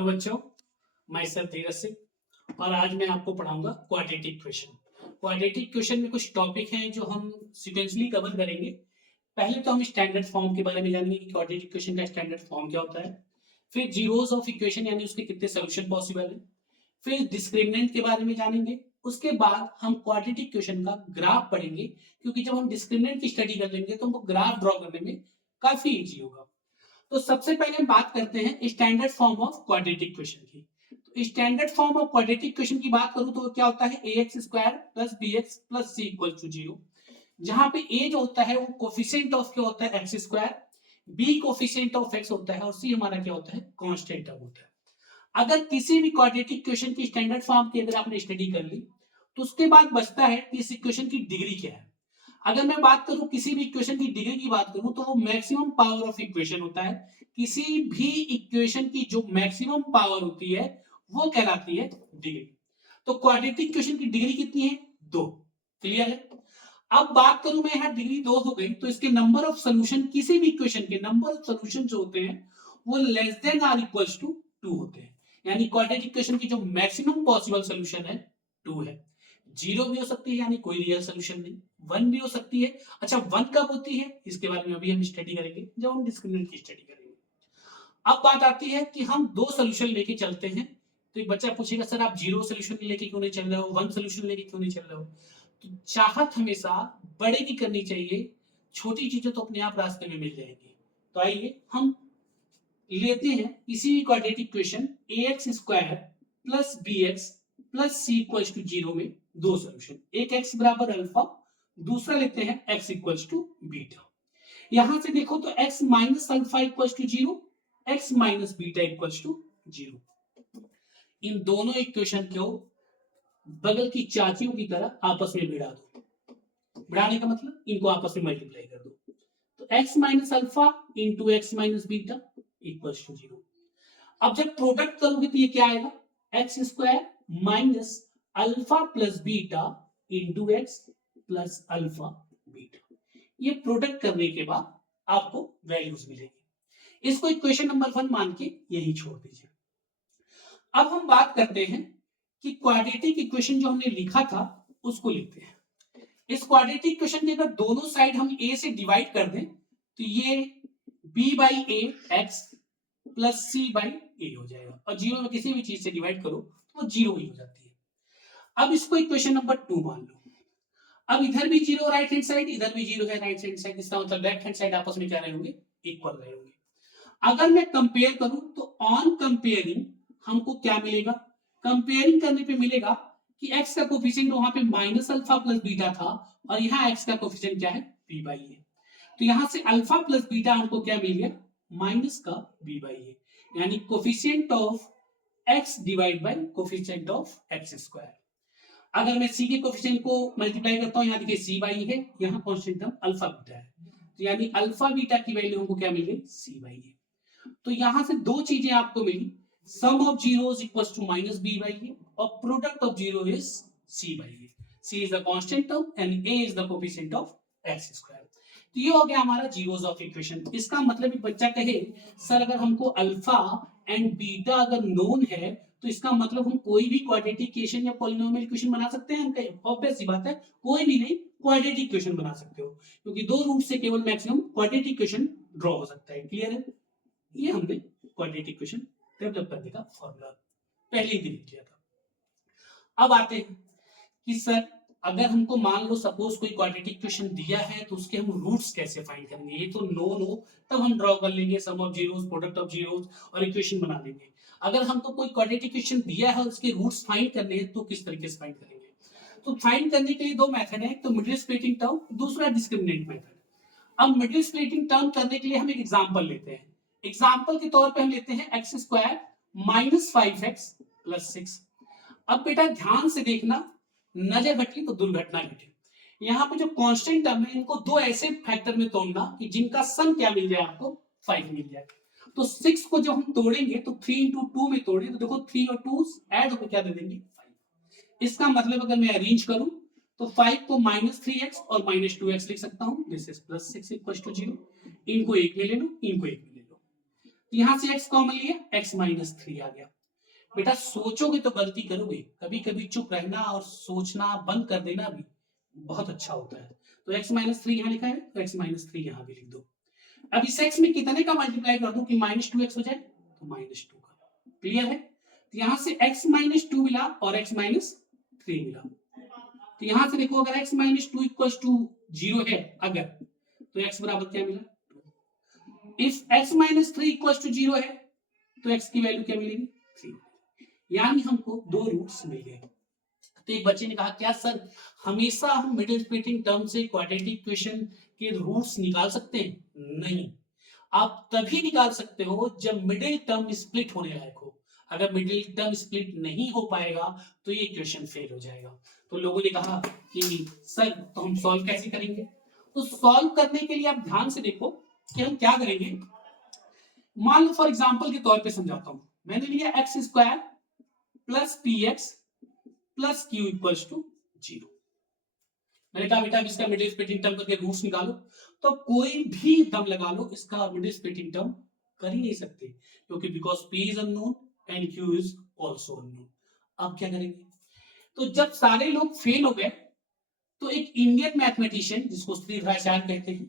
Hello बच्चों, मैं sir Dheeraj Singh और आज मैं आपको पढ़ाऊंगा क्वाड्रेटिक क्वेश्चन। क्वाड्रेटिक क्वेश्चन में कुछ टॉपिक हैं जो हम सीक्वेंसली कवर करेंगे। पहले तो हम स्टैंडर्ड फॉर्म के बारे में जानेंगे कि क्वाड्रेटिक क्वेश्चन का स्टैंडर्ड फॉर्म क्या होता है। फिर जीरोस ऑफ इक्वेशन यानी उसके कितने सोल्यूशन पॉसिबल है। फिर डिस्क्रिमिनेंट के बारे में जानेंगे। उसके बाद हम क्वाड्रेटिक क्वेश्चन का ग्राफ पढ़ेंगे, क्योंकि जब हम डिस्क्रिमिनेंट की स्टडी कर लेंगे तो हमको ग्राफ ड्रॉ करने में काफी इजी होगा। तो सबसे पहले हम बात करते हैं standard form of quadratic question की। तो standard form of quadratic question की बात करूं तो क्या होता है, ax square plus bx plus c equal to 0, जहां पे a जो होता है वो कोफिशिएंट ऑफ क्या होता है x square, b coefficient of x होता है और c हमारा क्या होता है, कांस्टेंट टर्म होता है। अगर किसी भी क्वाड्रेटिक क्वेश्चन की स्टैंडर्ड फॉर्म की अगर आपने स्टडी कर ली तो उसके बाद बचता है कि इस इक्वेशन की डिग्री क्या है। अगर मैं बात करूं किसी भी इक्वेशन की डिग्री की बात करूं तो वो मैक्सिमम पावर ऑफ इक्वेशन होता है। किसी भी इक्वेशन की जो मैक्सिमम पावर होती है वो कहलाती है डिग्री। तो क्वाड्रेटिक इक्वेशन की डिग्री कितनी है, 2। क्लियर है। अब बात करूं मैं, यहां डिग्री 2 हो गई तो इसके नंबर ऑफ सोल्यूशन, किसी भी इक्वेशन के नंबर ऑफ सोल्यूशन जो होते हैं वो less than or equals to 2 होते हैं। यानी क्वाड्रेटिक इक्वेशन की जो मैक्सिमम पॉसिबल सोल्यूशन है 2 है। 0 भी हो सकती है यानी कोई रियल सोल्यूशन नहीं, 1 भी हो सकती है। अच्छा 1 कब होती है इसके बारे में अभी हम स्टडी करेंगे जब हम डिस्क्रिमिनेंट की स्टडी करेंगे। अब बात आती है कि हम 2 सोल्यूशन लेके चलते हैं। तो एक बच्चा पूछेगा सर आप 0 सोल्यूशन लेके क्यों नहीं चल रहे हो, 1 सोल्यूशन लेके क्यों नहीं चल रहे हो। तो चाहत हमेशा बड़े की करनी चाहिए, छोटी चीजें तो अपने आप रास्ते में मिल जाएंगी। तो आइए हम लेते हैं किसी भी quadratic equation ax square plus bx plus c equals to 0 में 2 सॉल्यूशन, एक x बराबर अल्फा, दूसरा लेते हैं x इक्वल्स टू बीटा। यहां से देखो तो x minus alpha equals to 0, x minus beta equals to 0। इन दोनों इक्वेशन को बगल की चाचियों की तरह आपस में भिड़ा दो। भिड़ाने का मतलब इनको आपस में मल्टीप्लाई कर दो। तो x minus alpha into x minus beta equals to 0। अब जब प्रोडक्ट करोगे तो ये क्या आएगा, x square minus alpha plus beta into x plus alpha beta. ये प्रोडक्ट करने के बाद आपको वैल्यूज मिलेगी। इसको इक्वेशन नंबर 1 मान के यही छोड़ दीजिए। अब हम बात करते हैं कि क्वाड्रेटिक इक्वेशन जो हमने लिखा था उसको लिखते हैं। इस क्वाड्रेटिक इक्वेशन के अगर दोनों साइड हम a से डिवाइड कर दें तो ये b by A x plus C by A हो जाएगा, और 0 में किसी भी चीज से डिवाइड करो तो वो 0 ही हो जाती है। अब इसको इक्वेशन नंबर 2 मान लो। अब इधर भी 0 राइट हैंड साइड, इधर भी 0 है राइट हैंड साइड, इसका मतलब लेफ्ट हैंड साइड आपस में क्या रहे होंगे, इक्वल रहे होंगे। अगर मैं कंपेयर करूं तो ऑन कंपेयरिंग हमको क्या मिलेगा, कंपेयरिंग करने पे मिलेगा कि x का कोफिशिएंट वहां पे माइनस अल्फा प्लस बीटा था और यहाँ x का कोफिशिएंट क्या है, b बाई ए। तो यहां से अल्फा प्लस बीटा हमको क्या मिल गया, माइनस का b बाई ए, यानी coefficient of x divide by coefficient of x square. अगर मैं c के कोफिशिएंट को मल्टीप्लाई करता हूं, यहाँ देखिए c बाई है, यहाँ कांस्टेंट टर्म अल्फा बीटा है, तो यानी अल्फा बीटा की वैल्यू हमको क्या मिल गई, c बाई ए। तो यहां से दो चीजें आपको मिली, sum of zeros equals to minus b by A और product of zero is c by A. c is the constant term and a is the coefficient of x square. तो ये हो गया हमारा जीरोस ऑफ इक्वेशन। इसका मतलब एक बच्चा कहे सर अगर हमको अल्फा एंड बीटा अगर नोन है तो इसका मतलब हम कोई भी क्वाड्रेटिक इक्वेशन या पॉलिनोमियल इक्वेशन बना सकते हैं। हम कहे ऑब्वियस सी बात है, कोई भी नहीं, क्वाड्रेटिक इक्वेशन बना सकते हो, क्योंकि दो रूट से केवल मैक्सिमम क्वाड्रेटिक इक्वेशन ड्रॉ हो सकता है। क्लियर है। ये हमने क्वाड्रेटिक इक्वेशन डेवलप करने का फॉर्मूला पहले ही डिलीट किया था। अब आते हैं कि सर अगर हमको मान लो सपोज कोई क्वाड्रेटिक इक्वेशन दिया है तो उसके हम रूट्स कैसे फाइंड करेंगे। ये तो नोन हो तब हम ड्रॉ कर लेंगे sum of zeros, product of zeros और इक्वेशन बना लेंगे। अगर हमको कोई क्वाड्रेटिक इक्वेशन दिया है और उसके रूट्स फाइंड करने हैं तो किस तरीके से फाइंड करेंगे। तो फाइंड करने के लिए दो मेथड है, एक तो मिडिल स्प्लिटिंग टर्म, दूसरा डिस्क्रिमिनेंट मेथड। अब मिडिल स्प्लिटिंग टर्म करने के लिए हम एक एग्जांपल लेते हैं। एग्जांपल के तौर पे हम लेते हैं x square minus 5x plus 6। अब बेटा ध्यान से देखना, नजर हटी तो दुर्घटना घटी। यहाँ पे जो कांस्टेंट टर्म है इनको दो ऐसे फैक्टर में तोड़ना कि जिनका सम क्या मिल जाए, आपको 5 मिल जाए। तो 6 को जब हम तोड़ेंगे तो 3 इंटू 2 में तोड़े तो देखो 3 और 2 ऐड होकर क्या दे देंगे, 5। इसका मतलब अगर मैं अरेंज करूं तो 5 को माइनस 3x और माइनस 2x लिख सकता हूं, this is plus 6 equal to 0। इनको एक में ले लो, इनको एक में ले लो। यहां से x कॉमन लिया, x माइनस 3 आ गया। बेटा सोचोगे तो गलती करोगे, कभी कभी चुप रहना और सोचना बंद कर देना भी बहुत अच्छा होता है। तो x माइनस 3 यहाँ लिखा है, तो x माइनस 3 यहाँ भी लिख दो। अब इस x में कितने का मल्टीप्लाई कर दूं कि माइनस 2x हो जाए, तो माइनस 2 का। क्लियर है? तो यहां से x माइनस 2 मिला और x माइनस 3 मिला। तो यहां से देखो अगर x माइनस 2 इक्वल टू 0 है अगर, तो x बराबर क्या मिला, if x minus 3 equal to 0 है तो x की वैल्यू क्या मिलेगी, 3। यानी हमको दो रूट्स मिल गए। तो एक बच्चे ने कहा क्या सर हमेशा हम मिडिल स्प्लिटिंग टर्म से क्वाड्रेटिक इक्वेशन के रूट्स निकाल सकते हैं? नहीं, आप तभी निकाल सकते हो जब मिडिल टर्म स्प्लिट होने लायक हो। अगर मिडिल टर्म स्प्लिट नहीं हो पाएगा तो ये इक्वेशन फेल हो जाएगा। तो लोगों ने कहा कि सर तो हम सॉल्व कैसे करेंगे? तो सॉल्व करने के लिए आप ध्यान से देखो कि हम क्या करेंगे। मान लो फॉर एग्जांपल के तौर पे समझाता हूं, मैंने लिया x square plus p x plus q equals to 0। मैंने कहा बेटा इसका मिडिल स्प्लिटिंग टर्म करके रूट्स निकालो, तो कोई भी दम लगा लो इसका मिडिल स्प्लिटिंग टर्म कर ही नहीं सकते, क्योंकि because P is unknown and Q is also unknown. अब क्या करेंगे? तो जब सारे लोग फेल हो गए तो एक इंडियन मैथमेटिशियन जिसको श्रीधराचार्य कहते हैं,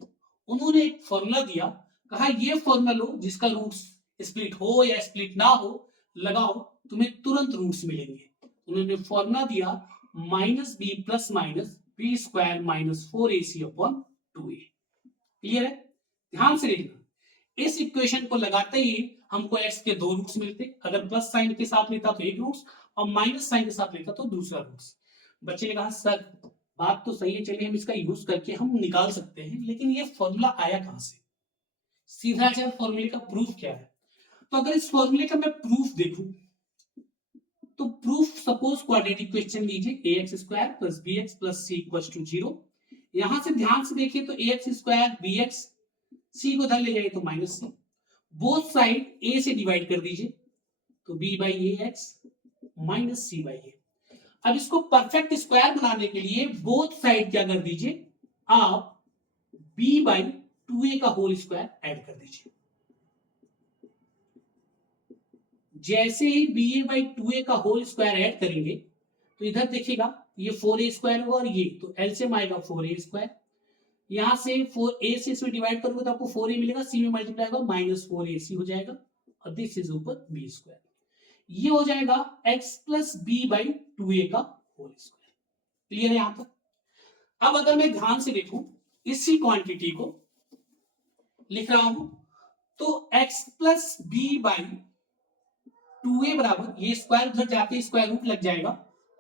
उन्होंने एक फॉर्मूला दिया, कहा ये फॉर्मूला लो जिसका रूट्स स्प्लिट हो या स्प्लिट ना हो, लगाओ तुम्हें तुरंत रूट्स मिलेंगे। उन्होंने फॉर्मूला दिया minus b plus minus b square minus 4ac upon 2a। Clear है? ध्यान से देखना, इस इक्वेशन को लगाते ही हमको x के दो रूट्स मिलते, अगर प्लस साइन के साथ लेता तो एक रूट्स और माइनस साइन के साथ लेता तो दूसरा रूट्स। बच्चे ने कहा सर बात तो सही है, चलिए हम इसका यूज करके हम निकाल सकते हैं, लेकिन ये फॉर्मूला आया कहां से? सीधाचार्य फॉर्मूले का प्रूफ क्या है? तो अगर इस फॉर्मूले का मैं प्रूफ देखूं तो प्रूफ सपोज क्वाड्रेटिक इक्वेशन लीजिए ax square plus bx plus c equals to 0। यहां से ध्यान से देखिए तो ax स्क्वायर bx c को इधर ले जाइए तो minus c, both side a से डिवाइड कर दीजिए तो b by A x minus c by a. अब इसको परफेक्ट स्क्वायर बनाने के लिए बोथ साइड क्या कर दीजिए, आप b बाई 2a का होल स्क्वायर ऐड कर दीजिए। जैसे ही बी ए बाई 2a का होल स्क्वायर ऐड करेंगे तो इधर देखिएगा ये 4a स्क्वायर होगा और ये तो एलसीएम आएगा 4a स्क्वायर। यहां से 4a से इसमें डिवाइड करोगे तो आपको 4a मिलेगा, c में मल्टीप्लाई होगा माइनस 4ac हो जाएगा और दिस इज ऊपर b स्क्वायर। ये हो जाएगा x plus B by 2a का होल स्क्वायर। क्लियर है यहां तक? अब अगर मैं ध्यान से देखूं इसी क्वांटिटी को लिख रहा हूं तो x plus B by 2a बराबर ये स्क्वायर उधर जाके स्क्वायर रूट लग जाएगा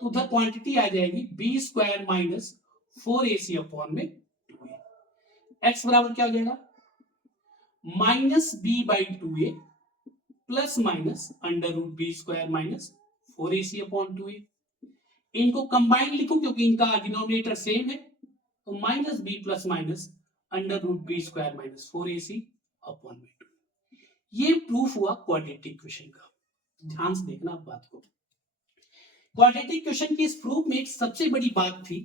तो उधर क्वांटिटी आ जाएगी b square minus 4ac upon में 2a। x बराबर क्या हो जाएगा minus b by 2a plus minus under root b square minus 4ac upon 2a। इनको कंबाइन लिखो क्योंकि इनका डिनोमिनेटर सेम है, तो minus b plus minus under root b square minus 4ac upon में 2। ये प्रूफ हुआ क्वाड्रेटिक इक्वेशन का। ध्यान से देखना बात को। क्वाड्रेटिक इक्वेशन की इस प्रूफ में एक सबसे बड़ी बात थी,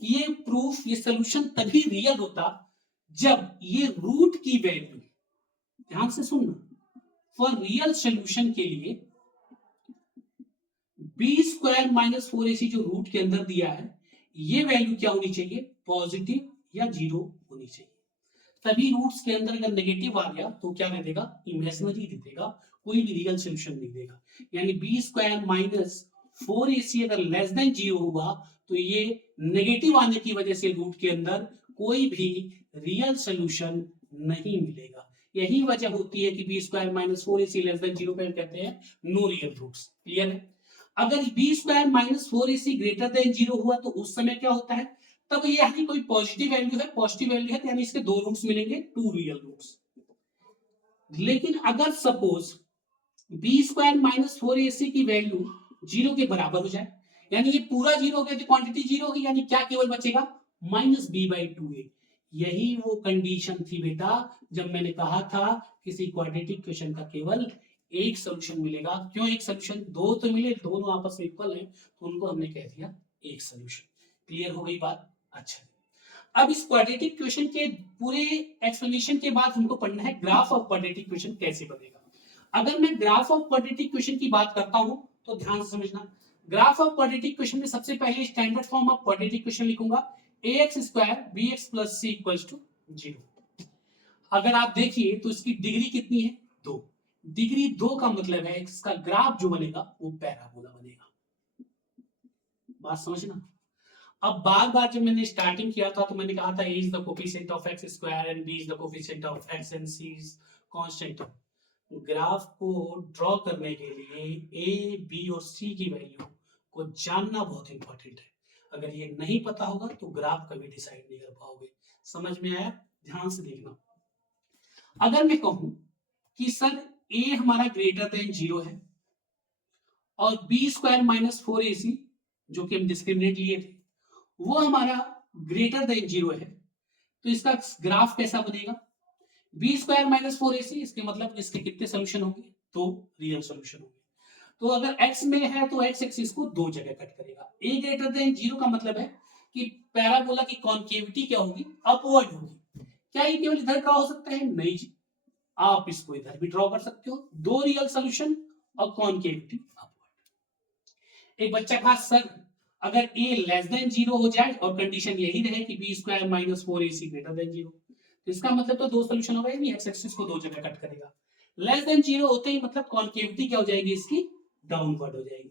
ये प्रूफ ये सॉल्यूशन तभी रियल होता जब ये रूट की वैल्यू, ध्यान से सुनना, फॉर रियल सॉल्यूशन के लिए बी स्क्वायर माइनस 4ac जो रूट के अंदर दिया है ये वैल्यू क्या होनी चाहिए, पॉजिटिव या जीरो होनी चाहिए। तभी रूट्स के अंदर अगर नेगेटिव आ गया तो क्या दे देगा, इमेजिनरी दे देगा, कोई भी रियल सॉल्यूशन नहीं देगा। यानी बी स्क्वायर माइनस 4ac अगर लेस देन 0 हुआ तो ये नेगेटिव आने की वजह से रूट के अंदर कोई भी रियल सॉल्यूशन नहीं मिलेगा। यही वजह होती है कि b square minus 4ac less than 0 पे कहते हैं नो रियल रूट्स। क्लियर है? अगर b square minus 4ac greater than 0 हुआ तो उस समय क्या होता है, तब ये यानी कोई पॉजिटिव वैल्यू है, पॉजिटिव वैल्यू है तो यानी इसके दो रूट्स मिलेंगे, टू रियल रूट्स। लेकिन अगर suppose B square minus 4ac की वैल्यू 0 के बराबर हो जाए, यानी ये पूरा 0 हो गया तो क्वांटिटी 0 होगी, यानी क्या केवल बचेगा माइनस बी बाई 2a। यही वो कंडीशन थी बेटा जब मैंने कहा था किसी क्वाड्रेटिक इक्वेशन का केवल एक सॉल्यूशन मिलेगा। क्यों एक सॉल्यूशन, दो तो मिले, दोनों आपस में इक्वल हैं तो उनको हमने कह दिया एक सॉल्यूशन। क्लियर हो गई बात? अच्छा, अब इस क्वाड्रेटिक इक्वेशन के पूरे एक्सप्लेनेशन के बाद हमको पढ़ना है ग्राफ ऑफ क्वाड्रेटिक इक्वेशन कैसे बनेगा। अगर मैं ग्राफ ऑफ क्वाड्रेटिक इक्वेशन की बात करता हूं तो ध्यान से समझना, ग्राफ ऑफ क्वाड्रेटिक इक्वेशन में सबसे पहले standard form of quadratic equation लिखूंगा, ax square bx plus c equals to 0। अगर आप देखिए तो इसकी डिग्री कितनी है, 2। डिग्री 2 का मतलब है इसका ग्राफ जो बनेगा वो पैराबोला बनेगा। बात समझना। अब बार बार जब मैंने स्टार्टिंग किया था तो मैंने कहा था a is the coefficient of x square and b is the coefficient of x and c is constant. Graph को ड्रॉ करने के लिए a b और c की वैल्यू को जानना बहुत इंपॉर्टेंट है। अगर ये नहीं पता होगा तो ग्राफ कभी डिसाइड नहीं कर पाओगे। समझ में आया? ध्यान से देखना। अगर मैं कहूं कि सर a हमारा ग्रेटर देन 0 है और b स्क्वायर माइनस 4ac जो कि हम डिस्क्रिमिनेंट लिए थे वो हमारा ग्रेटर देन 0 है, तो इसका ग्राफ कैसा बनेगा? बी स्क्वायर माइनस 4ac, इसके मतलब इसके कितने सोल्यूशन होंगे? 2 रियल सोल्यूशन होंगे। तो अगर x में है तो x एक्सिस को 2 जगह कट करेगा। a ग्रेटर देन 0 का मतलब है कि पैराबोला की कॉनकेविटी क्या होगी? अपवर्ड होगी। क्या ये केवल इधर ड्रॉ हो सकता है? नहीं जी, आप इसको इधर भी ड्रॉ कर सकते हो। 2 रियल सोल्यूशन और कॉनकेविटी अपवर्ड। एक बच्चा कहा सर अगर a लेस देन 0 हो जाए और कंडीशन यही रहे कि b square minus 4ac greater than 0, तो इसका मतलब तो 2 सोल्यूशन होगा, नहीं x एक्सिस को 2 जगह कट करेगा। लेस देन 0 होते ही मतलब कॉनकेविटी क्या हो जाएगी? इसकी डाउनवर्ड हो जाएगी।